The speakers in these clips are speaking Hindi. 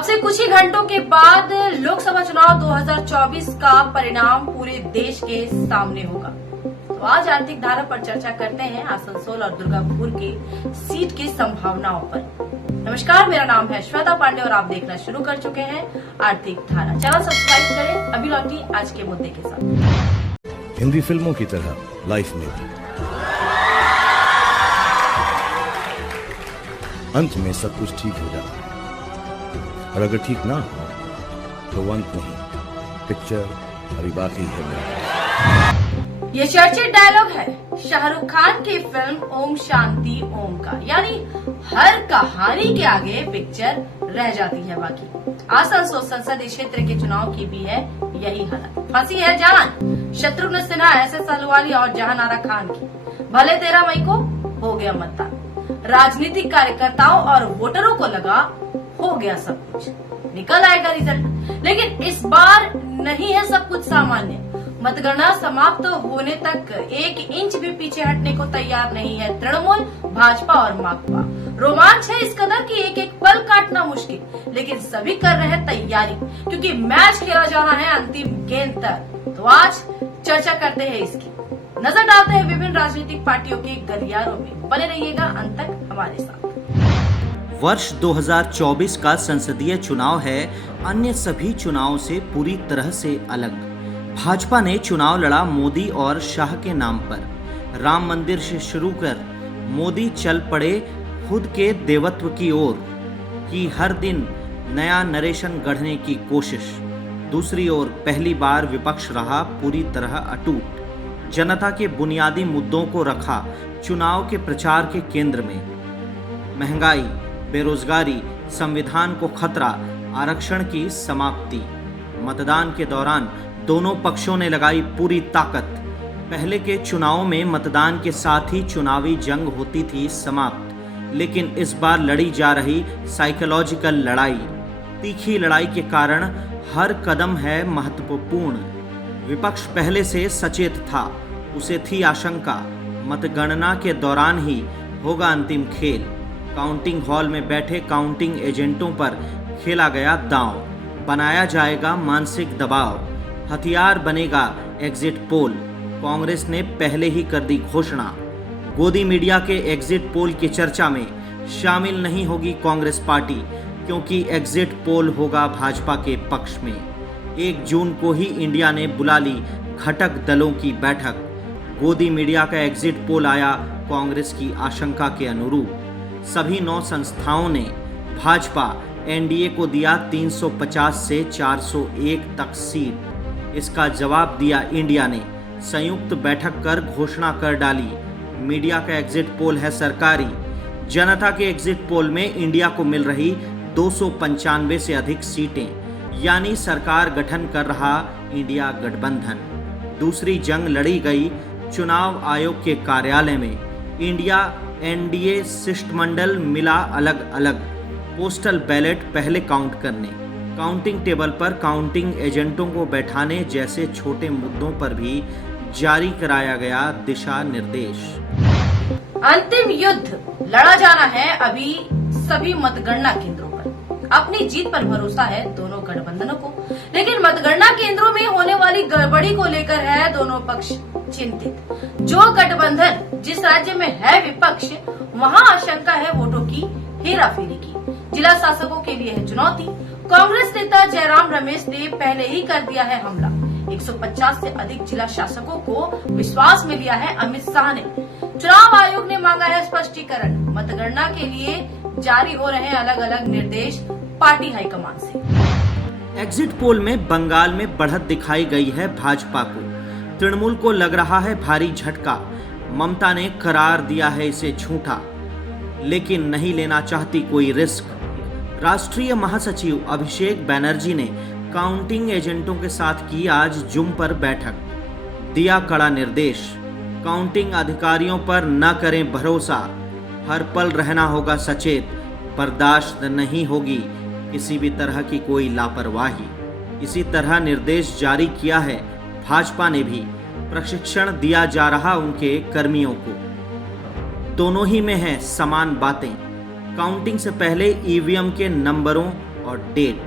अब से कुछ ही घंटों के बाद लोकसभा चुनाव 2024 का परिणाम पूरे देश के सामने होगा। तो आज आर्थिक धारा पर चर्चा करते हैं आसनसोल और दुर्गापुर के सीट की संभावनाओं पर। नमस्कार, मेरा नाम है श्वेता पांडे और आप देखना शुरू कर चुके हैं आर्थिक धारा। चैनल सब्सक्राइब करें। अभी लौटी आज के मुद्दे के साथ। हिंदी फिल्मों की तरह लाइफ में भी अंत में सब कुछ ठीक हो जाता है, और अगर ठीक ना हो तो अंत नहीं, पिक्चर अभी बाकी है। ये चर्चित डायलॉग है शाहरुख खान की फिल्म ओम शांति ओम का, यानी हर कहानी के आगे पिक्चर रह जाती है बाकी। आसनसोल संसदीय क्षेत्र के चुनाव की भी है यही हालत। फंसी है जान शत्रुघ्न सिन्हा, एसएस अहलुवालिया और जहानारा खान की। भले 13 मई को हो गया मतदान, राजनीतिक कार्यकर्ताओं और वोटरों को लगा हो गया सब कुछ, निकल आएगा रिजल्ट। लेकिन इस बार नहीं है सब कुछ सामान्य। मतगणना समाप्त होने तक 1 इंच भी पीछे हटने को तैयार नहीं है तृणमूल, भाजपा और माकपा। रोमांच है इस कदर कि एक एक पल काटना मुश्किल, लेकिन सभी कर रहे हैं तैयारी, क्योंकि मैच खेला जाना है अंतिम गेंद तक। तो आज चर्चा करते हैं इसकी, नजर डालते हैं विभिन्न राजनीतिक पार्टियों के गलियारों में। बने रहिएगा अंत तक हमारे साथ। वर्ष 2024 का संसदीय चुनाव है अन्य सभी चुनावों से पूरी तरह से अलग। भाजपा ने चुनाव लड़ा मोदी और शाह के नाम पर। राम मंदिर से शुरू कर मोदी चल पड़े खुद के देवत्व की ओर, की हर दिन नया नरेशन गढ़ने की कोशिश। दूसरी ओर पहली बार विपक्ष रहा पूरी तरह अटूट, जनता के बुनियादी मुद्दों को रखा चुनाव के प्रचार के केंद्र में। महंगाई, बेरोजगारी, संविधान को खतरा, आरक्षण की समाप्ति। मतदान के दौरान दोनों पक्षों ने लगाई पूरी ताकत। पहले के चुनावों में मतदान के साथ ही चुनावी जंग होती थी समाप्त, लेकिन इस बार लड़ी जा रही साइकोलॉजिकल लड़ाई, तीखी लड़ाई के कारण हर कदम है महत्वपूर्ण। विपक्ष पहले से सचेत था, उसे थी आशंका मतगणना के दौरान ही होगा अंतिम खेल। काउंटिंग हॉल में बैठे काउंटिंग एजेंटों पर खेला गया दांव, बनाया जाएगा मानसिक दबाव, हथियार बनेगा एग्जिट पोल। कांग्रेस ने पहले ही कर दी घोषणा, गोदी मीडिया के एग्जिट पोल की चर्चा में शामिल नहीं होगी कांग्रेस पार्टी, क्योंकि एग्जिट पोल होगा भाजपा के पक्ष में। 1 जून को ही इंडिया ने बुला ली घटक दलों की बैठक। गोदी मीडिया का एग्जिट पोल आया कांग्रेस की आशंका के अनुरूप। सभी 9 संस्थाओं ने भाजपा एनडीए को दिया 350 से 401 तक सीट। इसका जवाब दिया इंडिया ने, संयुक्त बैठक कर घोषणा कर डाली। मीडिया का एग्जिट पोल है सरकारी, जनता के एग्जिट पोल में इंडिया को मिल रही 295 से अधिक सीटें, यानी सरकार गठन कर रहा इंडिया गठबंधन। दूसरी जंग लड़ी गई चुनाव आयोग के कार्यालय में। इंडिया एनडीए शिष्टमंडल मिला अलग अलग, पोस्टल बैलेट पहले काउंट करने, काउंटिंग टेबल पर काउंटिंग एजेंटों को बैठाने जैसे छोटे मुद्दों पर भी जारी कराया गया दिशा निर्देश। अंतिम युद्ध लड़ा जाना है अभी सभी मतगणना केंद्रों पर। अपनी जीत पर भरोसा है दोनों गठबंधनों को, लेकिन मतगणना केंद्रों में होने वाली गड़बड़ी को लेकर है दोनों पक्ष चिंतित। जो गठबंधन जिस राज्य में है विपक्ष, वहां आशंका है वोटों की हेराफेरी की। जिला शासकों के लिए है चुनौती। कांग्रेस नेता जयराम रमेश ने पहले ही कर दिया है हमला। 150 से अधिक जिला शासकों को विश्वास में लिया है अमित शाह ने। चुनाव आयोग ने मांगा है स्पष्टीकरण। मतगणना के लिए जारी हो रहे अलग अलग निर्देश पार्टी हाईकमान से। एग्जिट पोल में बंगाल में बढ़त दिखाई गई है भाजपा को। तृणमूल को लग रहा है भारी झटका। ममता ने करार दिया है इसे झूठा, लेकिन नहीं लेना चाहती कोई रिस्क। राष्ट्रीय महासचिव अभिषेक बैनर्जी ने काउंटिंग एजेंटों के साथ की आज जूम पर बैठक, दिया कड़ा निर्देश। काउंटिंग अधिकारियों पर न करें भरोसा, हर पल रहना होगा सचेत, बर्दाश्त नहीं होगी किसी भी तरह की कोई लापरवाही। इसी तरह निर्देश जारी किया है भाजपा ने भी। प्रशिक्षण दिया जा रहा उनके कर्मियों को। दोनों ही में है समान बातें। काउंटिंग से पहले ईवीएम के नंबरों और डेट,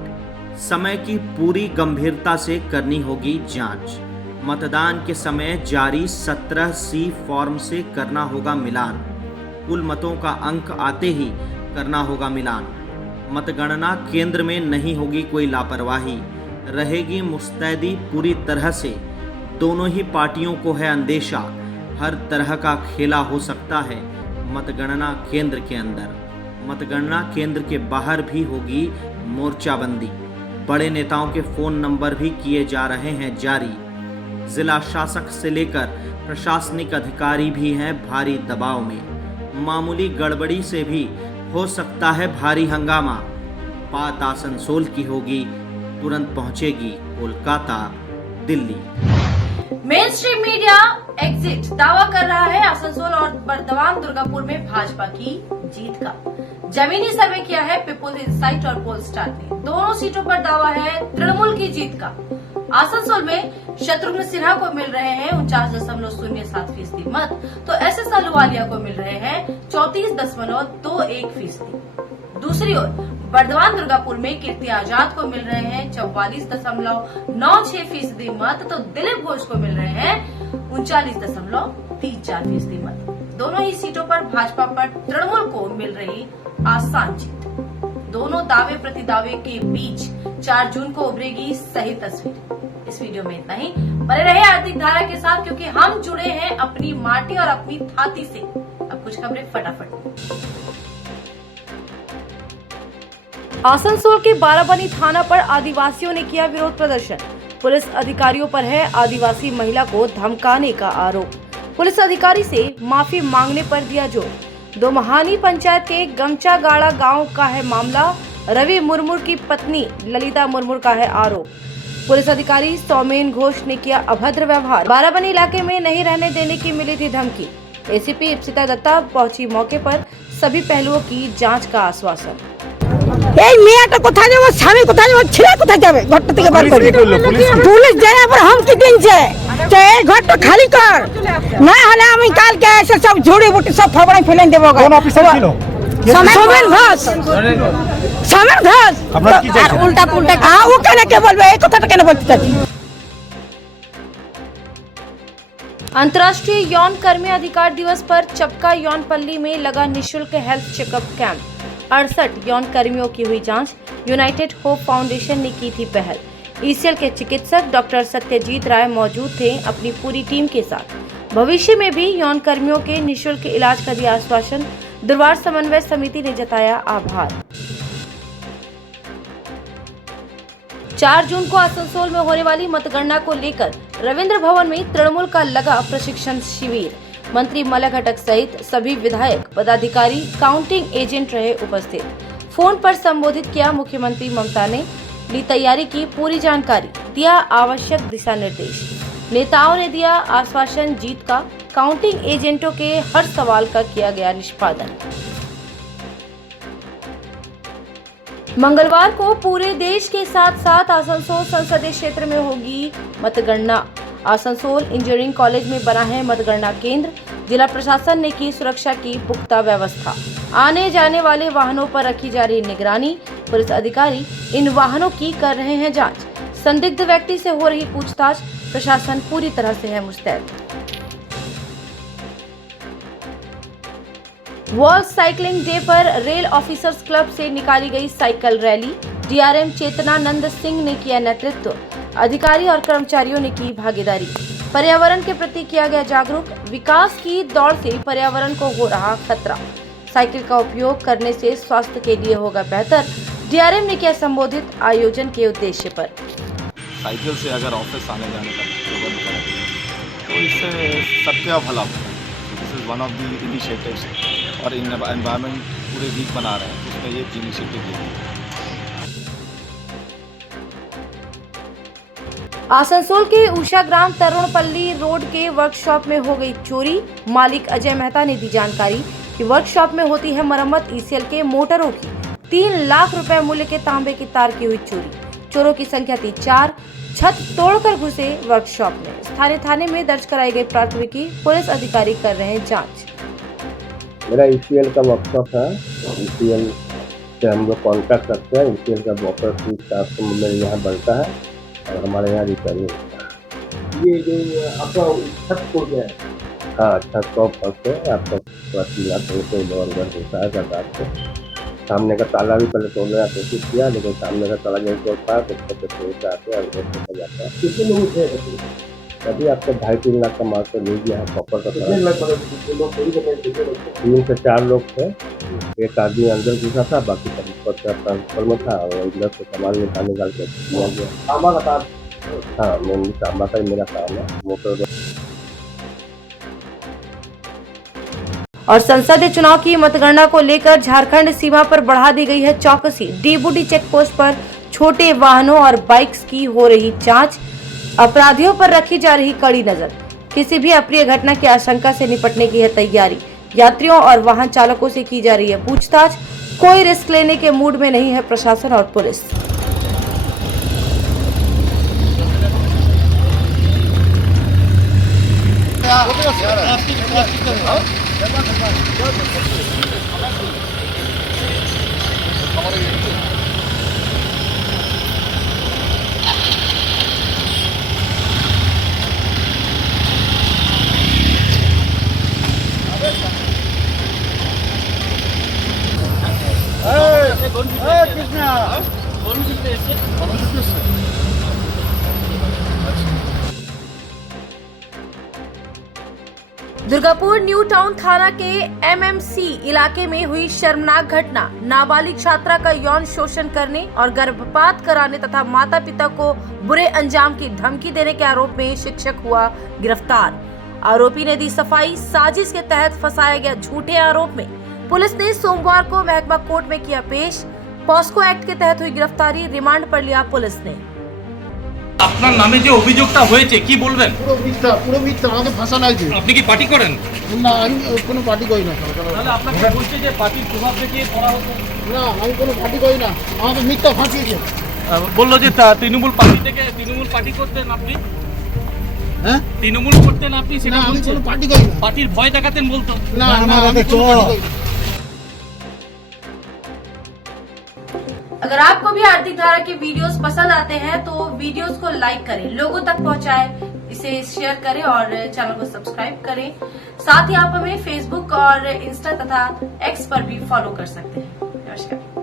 समय की पूरी गंभीरता से करनी होगी जांच। मतदान के समय जारी 17C फॉर्म से करना होगा मिलान। कुल मतों का अंक आते ही करना होगा मिलान। मतगणना केंद्र में नहीं होगी कोई लापरवाही, रहेगी मुस्तैदी पूरी तरह से। दोनों ही पार्टियों को है अंदेशा, हर तरह का खेला हो सकता है मतगणना केंद्र के अंदर। मतगणना केंद्र के बाहर भी होगी मोर्चाबंदी। बड़े नेताओं के फोन नंबर भी किए जा रहे हैं जारी। जिला शासक से लेकर प्रशासनिक अधिकारी भी हैं भारी दबाव में। मामूली गड़बड़ी से भी हो सकता है भारी हंगामा। बात आसनसोल की होगी, तुरंत पहुंचेगी Kolkata, Delhi. Main stream media exit दावा कर रहा है आसनसोल और बर्दवान दुर्गापुर में भाजपा की जीत का। जमीनी सर्वे किया है पीपुल्स इंसाइट और पोलस्टार ने। दोनों सीटों पर दावा है तृणमूल की जीत का। आसनसोल में शत्रुघ्न सिन्हा को मिल रहे हैं 49.07% मत, तो एसएस अहलूवालिया को मिल रहे हैं 34.21%। दूसरी ओर बर्दवान दुर्गापुर में कीर्ति आजाद को मिल रहे हैं 44.96% मत, तो दिलीप घोष को मिल रहे हैं 39.34% मत। दोनों ही सीटों पर भाजपा पर तृणमूल को मिल रही आसान जीत। दोनों दावे प्रतिदावे के बीच 4 जून को उभरेगी सही तस्वीर। इस वीडियो में इतना ही। बने रहे आर्थिक धारा के साथ, क्योंकि हम जुड़े हैं अपनी माटी और अपनी थाती से। अब कुछ खबरें फटाफट। आसनसोल के बाराबनी थाना पर आदिवासियों ने किया विरोध प्रदर्शन। पुलिस अधिकारियों पर है आदिवासी महिला को धमकाने का आरोप। पुलिस अधिकारी से माफी मांगने पर दिया जोर। दोमहानी पंचायत के गमचागाड़ा गांव का है मामला। रवि मुर्मू की पत्नी ललिता मुर्मू का है आरोप। पुलिस अधिकारी सौमेन घोष ने किया अभद्र व्यवहार। बाराबनी इलाके में नहीं रहने देने की मिली थी धमकी। एसीपी इप्सिता दत्ता पहुंची मौके पर, सभी पहलुओं की जांच का आश्वासन। এই মেয়েটা কোথায় যাবে, স্বামী কোথায় যাবে, ছেলে কোথায় যাবে, ঘরটা থেকে বার করে পুলিশ যায়। আবার হুমকি দিনছে যে এই ঘরটা খালি কর, না হলে আমি কালকে এসে সব ঝুড়ি বুটি সব ফাবড়ায় ফেলে দেবো। কোন অফিসার ছিল? সমেন ঘোষ। সমেন ঘোষ আপনারা কি চাইছেন? উল্টা পুল্টা ও কেন কে বলবে, এই কথাটা কেন বলতে চাচ্ছি? अंतर्राष्ट्रीय यौन कर्मी अधिकार दिवस पर चपका यौनपल्ली में लगा निशुल्क हेल्थ चेकअप कैंप। 68 यौन कर्मियों की हुई जांच। यूनाइटेड होप फाउंडेशन ने की थी पहल। ईसीएल के चिकित्सक डॉक्टर सत्यजीत राय मौजूद थे अपनी पूरी टीम के साथ। भविष्य में भी यौन कर्मियों के निशुल्क इलाज का दिया आश्वासन। दुर्वार समन्वय समिति ने जताया आभार। 4 जून को आसनसोल में होने वाली मतगणना को लेकर रविंद्र भवन में तृणमूल का लगा प्रशिक्षण शिविर। मंत्री मलय घटक सहित सभी विधायक, पदाधिकारी, काउंटिंग एजेंट रहे उपस्थित। फोन पर संबोधित किया मुख्यमंत्री ममता ने, ली तैयारी की पूरी जानकारी, दिया आवश्यक दिशा निर्देश। नेताओं ने दिया आश्वासन जीत का। काउंटिंग एजेंटों के हर सवाल का किया गया निष्पादन। मंगलवार को पूरे देश के साथ साथ आसनसोल संसदीय क्षेत्र में होगी मतगणना। आसनसोल इंजीनियरिंग कॉलेज में बना है मतगणना केंद्र। जिला प्रशासन ने की सुरक्षा की पुख्ता व्यवस्था। आने जाने वाले वाहनों पर रखी जा रही निगरानी। पुलिस अधिकारी इन वाहनों की कर रहे हैं जांच। संदिग्ध व्यक्ति से हो रही पूछताछ। प्रशासन पूरी तरह से है मुस्तैद। वर्ल्ड साइकिलिंग डे पर रेल ऑफिसर्स क्लब से निकाली गई cycle rally. DRM Chetnanand Singh ने किया नेतृत्व। अधिकारी और कर्मचारियों ने की भागीदारी। पर्यावरण के प्रति किया गया जागरूक। विकास की दौड़ से पर्यावरण को हो रहा खतरा। साइकिल का उपयोग करने से स्वास्थ्य के लिए होगा बेहतर। डीआरएम ने किया संबोधित आयोजन के उद्देश्य पर। साइकिल से अगर ऑफिस आने जाने का प्रबंध करें तो इससे सबका भला होगा। This is one of the initiatives. और एनवायरनमेंट पूरे वीक बना रहे हैं, उसमें ये इनिशिएटिव लिया। आसनसोल के उषाग्राम तरुणपल्ली रोड के वर्कशॉप में हो गई चोरी। मालिक अजय मेहता ने दी जानकारी कि वर्कशॉप में होती है मरम्मत ईसीएल के मोटरों की। 3 लाख रुपए मूल्य के तांबे की तार की हुई चोरी। चोरों की संख्या थी 4। छत तोड़कर घुसे वर्कशॉप में। स्थानीय थाने में दर्ज कराई गई प्राथमिकी। पुलिस अधिकारी कर रहे हैं जांच। मेरा ईसीएल का वर्कशॉप है। ईसीएल इनसे हम लोग कांटेक्ट करते हैं, इनके सब वाटर प्रूफ का आपको मेरे यहाँ बनता है और हमारे यहाँ रिपेयरिंग होता है। ये जो आपका छत टूट गया है, हाँ, छत तो फंसते हैं आपका पूरा 3 लाख रुपये इधर होता है सरकार को। सामने का ताला भी पहले तोड़ने का कोशिश किया, लेकिन सामने का ताला नहीं तोड़ पाया तो उसको तोड़ के आते हैं और उधर से जाता है। कितने लोग थे? अभी आपको 2.5-3 लाख का माल तो ले गया है प्रॉपर का। कितने लग पड़े? कितने लोग चोरी करने? कितने लोग थे? 3 से 4 लोग थे, एक आदमी अंदर घुसा था, बाकी सब ऊपर से ट्रांसफर में था और अंदर से सामान निकाल के दिया गया। तांबा का तार? हाँ, मेनली तांबा का ही मेरा काम है, मोटर। और संसदीय चुनाव की मतगणना को लेकर झारखंड सीमा पर बढ़ा दी गई है चौकसी। डी-बूटी चेक पोस्ट पर छोटे वाहनों और बाइक्स की हो रही जांच, अपराधियों पर रखी जा रही कड़ी नजर। किसी भी अप्रिय घटना की आशंका से निपटने की है तैयारी। यात्रियों और वाहन चालकों से की जा रही है पूछताछ। कोई रिस्क लेने के मूड में नहीं है प्रशासन और पुलिस। दुर्गापुर न्यू टाउन थाना के एमएमसी इलाके में हुई शर्मनाक घटना। नाबालिग छात्रा का यौन शोषण करने और गर्भपात कराने तथा माता पिता को बुरे अंजाम की धमकी देने के आरोप में शिक्षक हुआ गिरफ्तार। आरोपी ने दी सफाई। साजिश के तहत फंसाया गया झूठे आरोप में पुलिस ने सोमवार को महकमा कोर्ट में किया पेश। पॉस्को एक्ट के तहत हुई गिरफ्तारी। रिमांड पर लिया पुलिस ने। আপনার নামে যে অভিযোগটা হয়েছে কি বলবেন? পুরো মিথ্যা আমাকে ফাঁসানো হয়েছে। আপনি কি পার্টি করেন? না, আমি কোনো পার্টি করি না। তাহলে আপনাকে বলছে যে পার্টির প্রভাব দেখিয়ে করা হতো। না, আমি কোনো পার্টি করি না, আমাকে মিথ্যা ফাঁসিয়েছে। বললো যে তৃণমূল পার্টি থেকে তৃণমূল পার্টি করতেন আপনি? হ্যাঁ, তৃণমূল করতেন আপনি সেটা না, আমি বলছেন? কোনো পার্টি করি না। পার্টির ভয় দেখাতেন বলতো? না, আমি কোনো পার্টি করি না। अगर आपको भी आर्थिक धारा के वीडियोस पसंद आते हैं तो वीडियोस को लाइक करें, लोगों तक पहुंचाएं, इसे शेयर करें और चैनल को सब्सक्राइब करें। साथ ही आप हमें फेसबुक और इंस्टा तथा एक्स पर भी फॉलो कर सकते हैं। नमस्कार।